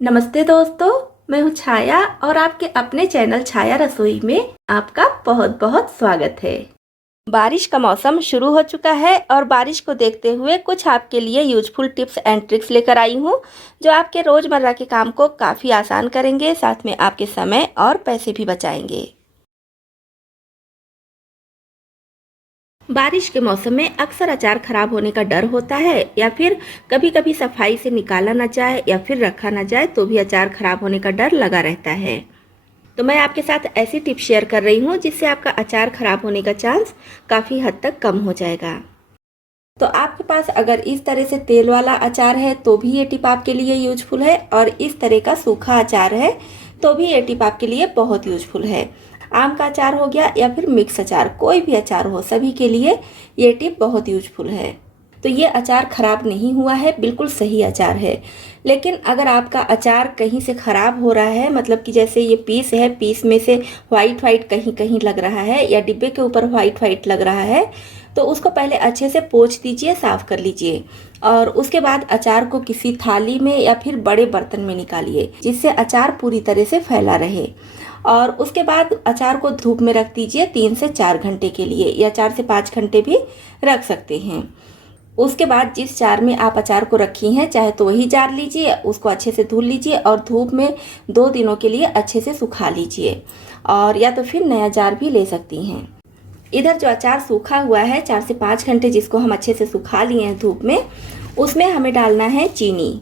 नमस्ते दोस्तों, मैं हूँ छाया और आपके अपने चैनल छाया रसोई में आपका बहुत बहुत स्वागत है। बारिश का मौसम शुरू हो चुका है और बारिश को देखते हुए कुछ आपके लिए यूजफुल टिप्स एंड ट्रिक्स लेकर आई हूँ जो आपके रोज़मर्रा के काम को काफ़ी आसान करेंगे, साथ में आपके समय और पैसे भी बचाएंगे। बारिश के मौसम में अक्सर अचार खराब होने का डर होता है या फिर कभी कभी सफाई से निकाला ना जाए या फिर रखा ना जाए तो भी अचार खराब होने का डर लगा रहता है। तो मैं आपके साथ ऐसी टिप शेयर कर रही हूँ जिससे आपका अचार खराब होने का चांस काफ़ी हद तक कम हो जाएगा। तो आपके पास अगर इस तरह से तेल वाला अचार है तो भी ये टिप आपके लिए यूजफुल है, और इस तरह का सूखा अचार है तो भी ये टिप आपके लिए बहुत यूजफुल है। आम का अचार हो गया या फिर मिक्स अचार, कोई भी अचार हो, सभी के लिए ये टिप बहुत यूजफुल है। तो ये अचार खराब नहीं हुआ है, बिल्कुल सही अचार है। लेकिन अगर आपका अचार कहीं से खराब हो रहा है, मतलब कि जैसे ये पीस है, पीस में से वाइट वाइट कहीं कहीं लग रहा है या डिब्बे के ऊपर वाइट वाइट लग रहा है, तो उसको पहले अच्छे से पोंछ दीजिए, साफ कर लीजिए और उसके बाद अचार को किसी थाली में या फिर बड़े बर्तन में निकालिए जिससे अचार पूरी तरह से फैला रहे। और उसके बाद अचार को धूप में रख दीजिए 3 से 4 घंटे के लिए, या 4 से 5 घंटे भी रख सकते हैं। उसके बाद जिस जार में आप अचार को रखी हैं, चाहे तो वही जार लीजिए, उसको अच्छे से धुल लीजिए और धूप में 2 दिनों के लिए अच्छे से सुखा लीजिए, और या तो फिर नया जार भी ले सकती हैं। इधर जो अचार सूखा हुआ है 4 से 5 घंटे, जिसको हम अच्छे से सुखा लिए हैं धूप में, उसमें हमें डालना है चीनी।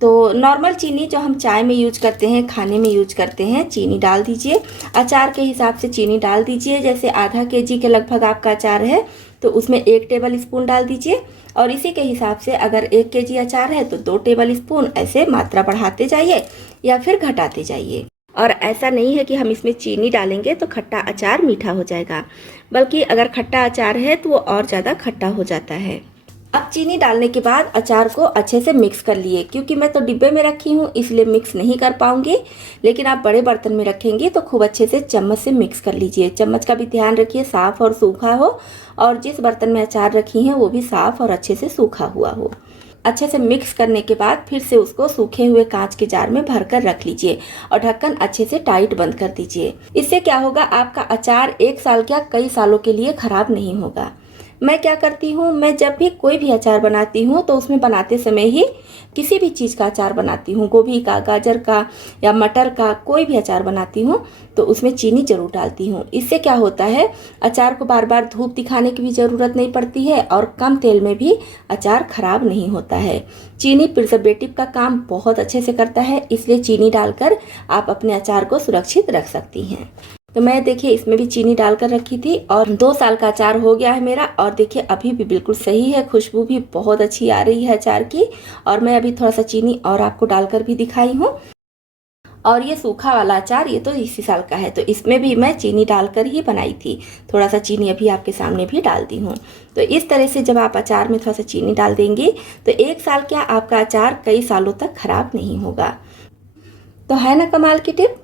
तो नॉर्मल चीनी जो हम चाय में यूज करते हैं, खाने में यूज करते हैं, चीनी डाल दीजिए। अचार के हिसाब से चीनी डाल दीजिए। जैसे आधा केजी के लगभग आपका अचार है तो उसमें 1 टेबल स्पून डाल दीजिए, और इसी के हिसाब से अगर 1 केजी अचार है तो 2 टेबल स्पून, ऐसे मात्रा बढ़ाते जाइए या फिर घटाते जाइए। और ऐसा नहीं है कि हम इसमें चीनी डालेंगे तो खट्टा अचार मीठा हो जाएगा, बल्कि अगर खट्टा अचार है तो वो और ज़्यादा खट्टा हो जाता है। अब चीनी डालने के बाद अचार को अच्छे से मिक्स कर लिए। क्योंकि मैं तो डिब्बे में रखी हूँ इसलिए मिक्स नहीं कर पाऊंगी, लेकिन आप बड़े बर्तन में रखेंगे तो खूब अच्छे से चम्मच से मिक्स कर लीजिए। चम्मच का भी ध्यान रखिए साफ़ और सूखा हो, और जिस बर्तन में अचार रखी हैं वो भी साफ़ और अच्छे से सूखा हुआ हो। अच्छे से मिक्स करने के बाद फिर से उसको सूखे हुए कांच के जार में भरकर रख लीजिए और ढक्कन अच्छे से टाइट बंद कर दीजिए। इससे क्या होगा, आपका अचार 1 साल क्या कई सालों के लिए खराब नहीं होगा। मैं क्या करती हूँ, मैं जब भी कोई भी अचार बनाती हूँ तो उसमें बनाते समय ही किसी भी चीज़ का अचार बनाती हूँ, गोभी का, गाजर का या मटर का, कोई भी अचार बनाती हूँ तो उसमें चीनी ज़रूर डालती हूँ। इससे क्या होता है, अचार को बार बार धूप दिखाने की भी ज़रूरत नहीं पड़ती है और कम तेल में भी अचार खराब नहीं होता है। चीनी प्रिजर्वेटिव का काम बहुत अच्छे से करता है, इसलिए चीनी डालकर आप अपने अचार को सुरक्षित रख सकती हैं। तो मैं देखिए इसमें भी चीनी डालकर रखी थी और 2 साल का अचार हो गया है मेरा, और देखिए अभी भी बिल्कुल सही है, खुशबू भी बहुत अच्छी आ रही है अचार की। और मैं अभी थोड़ा सा चीनी और आपको डालकर भी दिखाई हूँ। और ये सूखा वाला अचार ये तो इसी साल का है, तो इसमें भी मैं चीनी डालकर ही बनाई थी। थोड़ा सा चीनी अभी आपके सामने भी डाल दी हूँ। तो इस तरह से जब आप अचार में थोड़ा सा चीनी डाल देंगे तो 1 साल क्या आपका अचार कई सालों तक खराब नहीं होगा। तो है ना कमाल की टिप।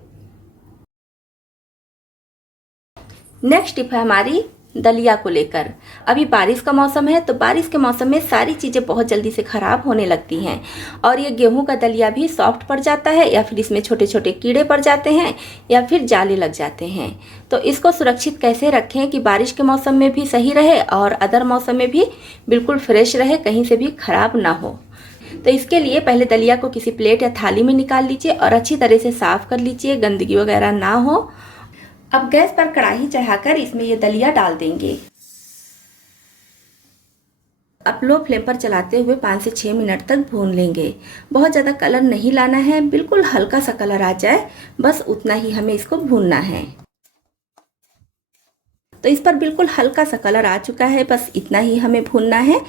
नेक्स्ट टिप है हमारी दलिया को लेकर। अभी बारिश का मौसम है तो बारिश के मौसम में सारी चीज़ें बहुत जल्दी से ख़राब होने लगती हैं, और ये गेहूं का दलिया भी सॉफ्ट पड़ जाता है या फिर इसमें छोटे छोटे कीड़े पड़ जाते हैं या फिर जाले लग जाते हैं। तो इसको सुरक्षित कैसे रखें कि बारिश के मौसम में भी सही रहे और अदर मौसम में भी बिल्कुल फ्रेश रहे, कहीं से भी ख़राब ना हो। तो इसके लिए पहले दलिया को किसी प्लेट या थाली में निकाल लीजिए और अच्छी तरह से साफ़ कर लीजिए, गंदगी वगैरह ना हो। अब गैस पर कढ़ाई चढ़ाकर इसमें ये दलिया डाल देंगे। अब लो फ्लेम पर चलाते हुए 5 से 6 मिनट तक भून लेंगे। बहुत ज़्यादा कलर नहीं लाना है, बिल्कुल हल्का सा कलर आ जाए, बस उतना ही हमें इसको भूनना है। तो इस पर बिल्कुल हल्का सा कलर आ चुका है, बस इतना ही हमें भूनना है,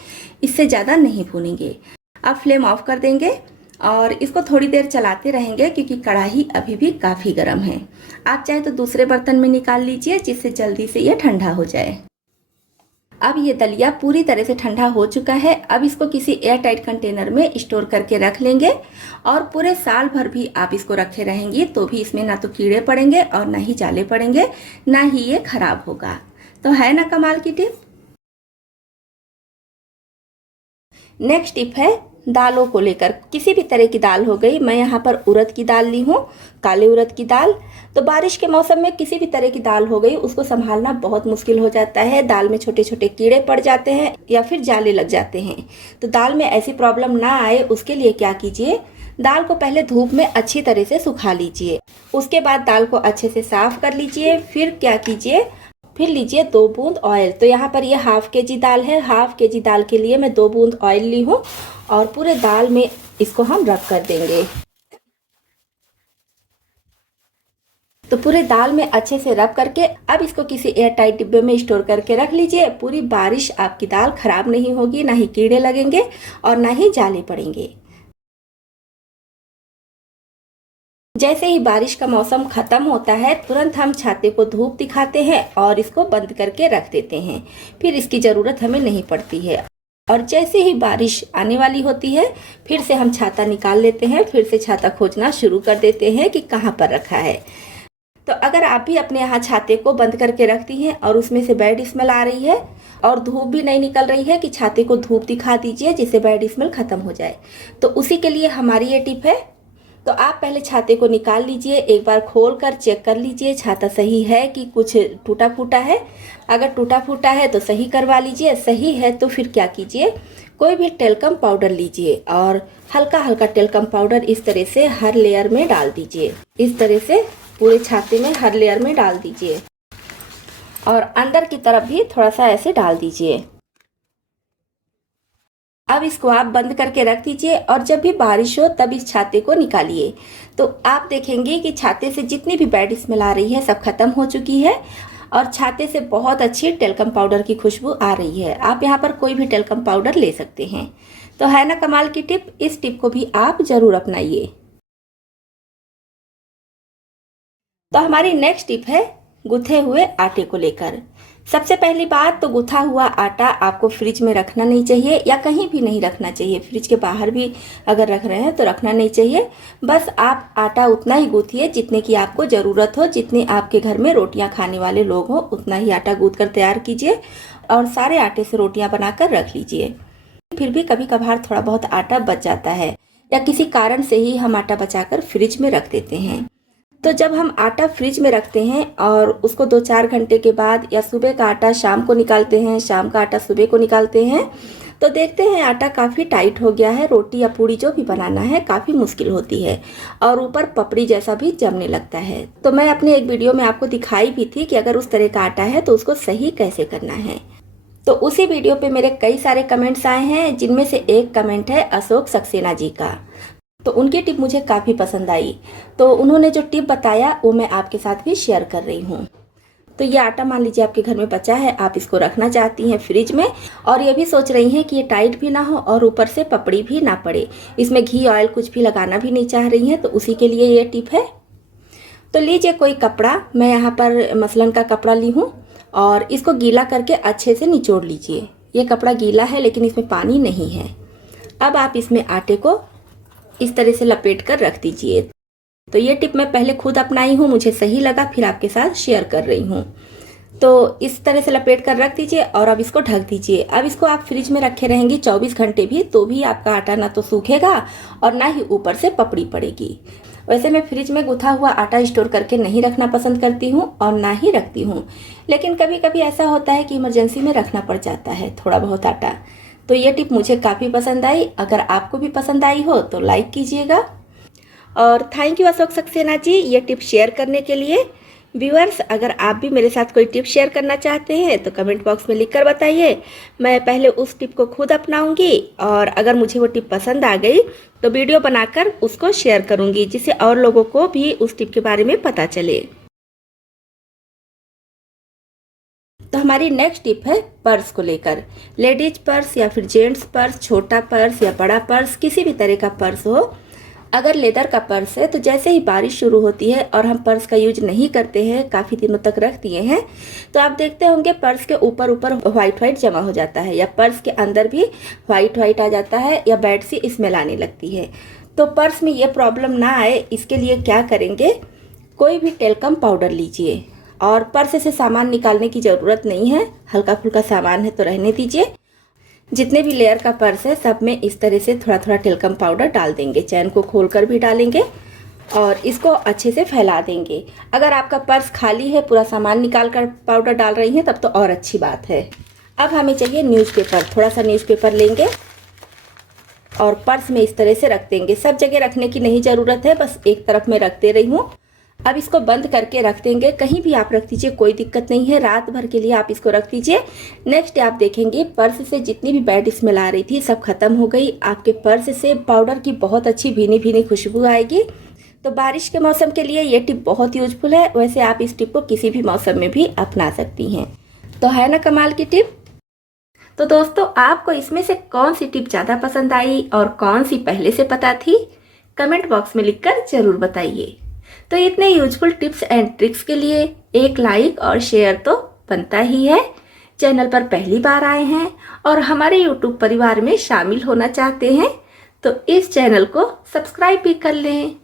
इससे ज़्यादा नहीं भूनेंगे। अब फ्लेम ऑफ कर देंगे और इसको थोड़ी देर चलाते रहेंगे क्योंकि कढ़ाई अभी भी काफ़ी गर्म है। आप चाहे तो दूसरे बर्तन में निकाल लीजिए जिससे जल्दी से ये ठंडा हो जाए। अब ये दलिया पूरी तरह से ठंडा हो चुका है। अब इसको किसी एयर टाइट कंटेनर में स्टोर करके रख लेंगे, और पूरे साल भर भी आप इसको रखे रहेंगी तो भी इसमें ना तो कीड़े पड़ेंगे और ना ही जाले पड़ेंगे, ना ही ये खराब होगा। तो है ना कमाल की टिप। नेक्स्ट टिप है दालों को लेकर, किसी भी तरह की दाल हो गई, मैं यहाँ पर उड़द की दाल ली हूँ, काले उड़द की दाल। तो बारिश के मौसम में किसी भी तरह की दाल हो गई, उसको संभालना बहुत मुश्किल हो जाता है। दाल में छोटे छोटे कीड़े पड़ जाते हैं या फिर जाले लग जाते हैं। तो दाल में ऐसी प्रॉब्लम ना आए उसके लिए क्या कीजिए, दाल को पहले धूप में अच्छी तरह से सुखा लीजिए। उसके बाद दाल को अच्छे से साफ कर लीजिए। फिर क्या कीजिए, फिर लीजिए 2 बूंद ऑयल। तो यहाँ पर ये हाफ केजी दाल है, हाफ केजी दाल के लिए मैं 2 बूंद ऑयल ली हूँ और पूरे दाल में इसको हम रब कर देंगे। तो पूरे दाल में अच्छे से रब करके अब इसको किसी एयर टाइट डिब्बे में स्टोर करके रख लीजिए। पूरी बारिश आपकी दाल खराब नहीं होगी, ना ही कीड़े लगेंगे और ना ही जाले पड़ेंगे। जैसे ही बारिश का मौसम खत्म होता है, तुरंत हम छाते को धूप दिखाते हैं और इसको बंद करके रख देते हैं। फिर इसकी ज़रूरत हमें नहीं पड़ती है। और जैसे ही बारिश आने वाली होती है, फिर से हम छाता निकाल लेते हैं, फिर से छाता खोजना शुरू कर देते हैं कि कहाँ पर रखा है। तो अगर आप भी अपने यहाँ छाते को बंद करके रखती हैं और उसमें से बैड स्मेल आ रही है और धूप भी नहीं निकल रही है, कि छाते को धूप दिखा दीजिए जिससे बैड स्मेल खत्म हो जाए। तो उसी के लिए हमारी ये टिप है। तो आप पहले छाते को निकाल लीजिए, एक बार खोल कर चेक कर लीजिए छाता सही है कि कुछ टूटा फूटा है। अगर टूटा फूटा है तो सही करवा लीजिए, सही है तो फिर क्या कीजिए, कोई भी टेल्कम पाउडर लीजिए और हल्का हल्का टेल्कम पाउडर इस तरह से हर लेयर में डाल दीजिए। इस तरह से पूरे छाते में हर लेयर में डाल दीजिए और अंदर की तरफ भी थोड़ा सा ऐसे डाल दीजिए। अब इसको आप बंद करके रख दीजिए और जब भी बारिश हो तब इस छाते को निकालिए। तो आप देखेंगे कि छाते से जितनी भी बैड स्मेल आ रही है सब खत्म हो चुकी है और छाते से बहुत अच्छी टेल्कम पाउडर की खुशबू आ रही है। आप यहाँ पर कोई भी टेल्कम पाउडर ले सकते हैं। तो है ना कमाल की टिप, इस टिप को भी आप ज़रूर अपनाइए। तो हमारी नेक्स्ट टिप है गुथे हुए आटे को लेकर। सबसे पहली बात तो गुथा हुआ आटा आपको फ्रिज में रखना नहीं चाहिए या कहीं भी नहीं रखना चाहिए। फ्रिज के बाहर भी अगर रख रहे हैं तो रखना नहीं चाहिए। बस आप आटा उतना ही गूथिए जितने की आपको ज़रूरत हो, जितने आपके घर में रोटियां खाने वाले लोग हो उतना ही आटा गूंथ कर तैयार कीजिए और सारे आटे से रोटियां बनाकर रख लीजिए। फिर भी कभी कभार थोड़ा बहुत आटा बच जाता है या किसी कारण से ही हम आटा बचाकर फ्रिज में रख देते हैं। तो जब हम आटा फ्रिज में रखते हैं और उसको 2-4 घंटे के बाद या सुबह का आटा शाम को निकालते हैं, शाम का आटा सुबह को निकालते हैं, तो देखते हैं आटा काफ़ी टाइट हो गया है। रोटी या पूड़ी जो भी बनाना है काफ़ी मुश्किल होती है और ऊपर पपड़ी जैसा भी जमने लगता है। तो मैं अपने एक वीडियो में आपको दिखाई भी थी कि अगर उस तरह का आटा है तो उसको सही कैसे करना है। तो उसी वीडियो पे मेरे कई सारे कमेंट्स आए हैं, जिनमें से एक कमेंट है अशोक सक्सेना जी का। तो उनकी टिप मुझे काफ़ी पसंद आई, तो उन्होंने जो टिप बताया वो मैं आपके साथ भी शेयर कर रही हूँ। तो ये आटा मान लीजिए आपके घर में बचा है, आप इसको रखना चाहती हैं फ्रिज में और ये भी सोच रही हैं कि ये टाइट भी ना हो और ऊपर से पपड़ी भी ना पड़े, इसमें घी ऑयल कुछ भी लगाना भी नहीं चाह रही हैं, तो उसी के लिए ये टिप है। तो लीजिए कोई कपड़ा, मैं यहाँ पर मसलन का कपड़ा ली हूँ और इसको गीला करके अच्छे से निचोड़ लीजिए। ये कपड़ा गीला है लेकिन इसमें पानी नहीं है। अब आप इसमें आटे को इस तरह से लपेट कर रख दीजिए। तो ये टिप मैं पहले खुद अपनाई हूँ, मुझे सही लगा, फिर आपके साथ शेयर कर रही हूँ। तो इस तरह से लपेट कर रख दीजिए और अब इसको ढक दीजिए। अब इसको आप फ्रिज में रखे रहेंगी 24 घंटे भी, तो भी आपका आटा ना तो सूखेगा और ना ही ऊपर से पपड़ी पड़ेगी। वैसे मैं फ्रिज में गुथा हुआ आटा स्टोर करके नहीं रखना पसंद करती हूँ और ना ही रखती हूँ, लेकिन कभी कभी ऐसा होता है कि इमरजेंसी में रखना पड़ जाता है थोड़ा बहुत आटा। तो ये टिप मुझे काफ़ी पसंद आई। अगर आपको भी पसंद आई हो तो लाइक कीजिएगा। और थैंक यू अशोक सक्सेना जी ये टिप शेयर करने के लिए। व्यूअर्स, अगर आप भी मेरे साथ कोई टिप शेयर करना चाहते हैं तो कमेंट बॉक्स में लिखकर बताइए। मैं पहले उस टिप को खुद अपनाऊंगी और अगर मुझे वो टिप पसंद आ गई तो वीडियो बनाकर उसको शेयर करूंगी, जिससे और लोगों को भी उस टिप के बारे में पता चले। तो हमारी नेक्स्ट टिप है पर्स को लेकर। लेडीज पर्स या फिर जेंट्स पर्स, छोटा पर्स या बड़ा पर्स, किसी भी तरह का पर्स हो। अगर लेदर का पर्स है तो जैसे ही बारिश शुरू होती है और हम पर्स का यूज नहीं करते हैं, काफ़ी दिनों तक रख दिए हैं, तो आप देखते होंगे पर्स के ऊपर ऊपर व्हाइट जमा हो जाता है या पर्स के अंदर भी व्हाइट आ जाता है या बैड सी स्मेल आने लगती है। तो पर्स में ये प्रॉब्लम ना आए इसके लिए क्या करेंगे, कोई भी टेल्कम पाउडर लीजिए और पर्स से सामान निकालने की ज़रूरत नहीं है, हल्का फुल्का सामान है तो रहने दीजिए। जितने भी लेयर का पर्स है सब में इस तरह से थोड़ा थोड़ा टेल्कम पाउडर डाल देंगे। चैन को खोलकर भी डालेंगे और इसको अच्छे से फैला देंगे। अगर आपका पर्स खाली है, पूरा सामान निकाल कर पाउडर डाल रही हैं, तब तो और अच्छी बात है। अब हमें चाहिए न्यूज़पेपर। थोड़ा सा न्यूज़पेपर लेंगे और पर्स में इस तरह से रख देंगे। सब जगह रखने की नहीं ज़रूरत है, बस एक तरफ में रख दे रही हूँ। अब इसको बंद करके रख देंगे। कहीं भी आप रख दीजिए, कोई दिक्कत नहीं है। रात भर के लिए आप इसको रख दीजिए। नेक्स्ट आप देखेंगे पर्स से जितनी भी बैड स्मेल आ रही थी सब खत्म हो गई। आपके पर्स से पाउडर की बहुत अच्छी भीनी भीनी खुशबू आएगी। तो बारिश के मौसम के लिए ये टिप बहुत यूजफुल है। वैसे आप इस टिप को किसी भी मौसम में भी अपना सकती हैं। तो है ना कमाल की टिप। तो दोस्तों, आपको इसमें से कौन सी टिप ज़्यादा पसंद आई और कौन सी पहले से पता थी, कमेंट बॉक्स में लिखकर ज़रूर बताइए। तो इतने यूजफुल टिप्स एंड ट्रिक्स के लिए एक लाइक और शेयर तो बनता ही है। चैनल पर पहली बार आए हैं और हमारे यूट्यूब परिवार में शामिल होना चाहते हैं तो इस चैनल को सब्सक्राइब भी कर लें।